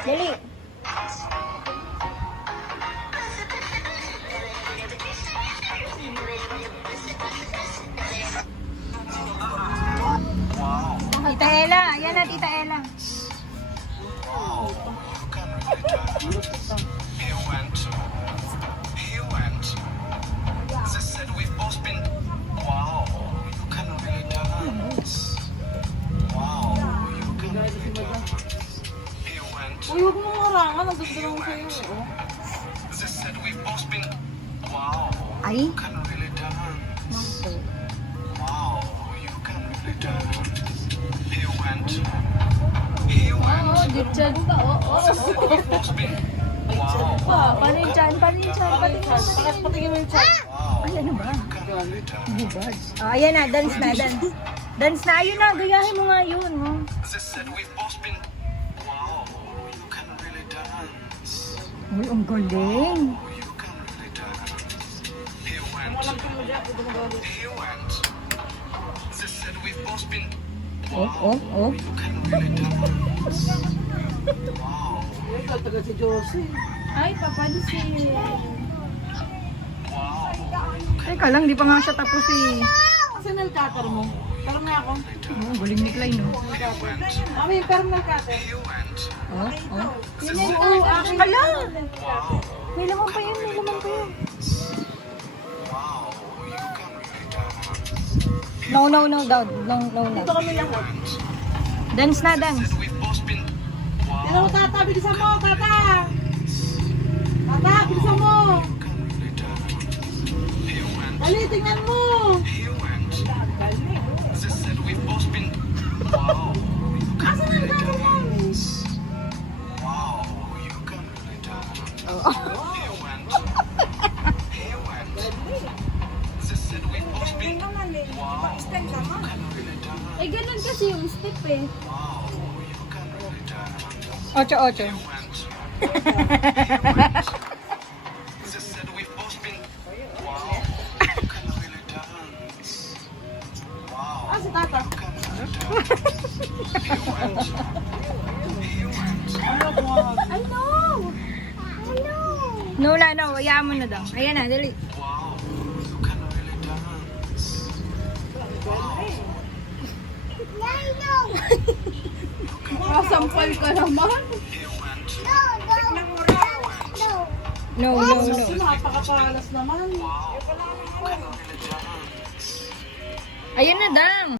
Dali. Tita Ella. Ayan na, Tita Ella. Uy, huwag mo marangan. Nagdagdagan ko sa'yo. Oh. Ay. Oo, ditchan pa. Oo. Paninjan. Patingin mo yung chat. Ay, ano ba? Hindi ba? Ayan na, dance na, dance. Dance na, ayun na, gayahin mo nga yun. Oh. Uy, ang galing. Oh. Ikaw, taga si Josie. Ay, papansin. Teka lang, di pa nga siya tapos eh. Asan na cutter mo? Parang nga ako. Oh, galing ni Klein, no? Mami, parang na cutter. Oh. Yun yung oo, akin. Hala! May laman pa yun. No. Dito kami lang. Dance na, dance. Hello, tata, bilisan mo, tata! Tata, bilisan mo! Dali, tingnan mo! Asan ang cutter mo? Eh, ganun kasi yung step eh. 8-8. Ah, si tata. Ay, no! No. Hayaan mo na daw. Ayan na, dali. Makasampal ka naman. No. Napakapalas naman. Ayan na, dang.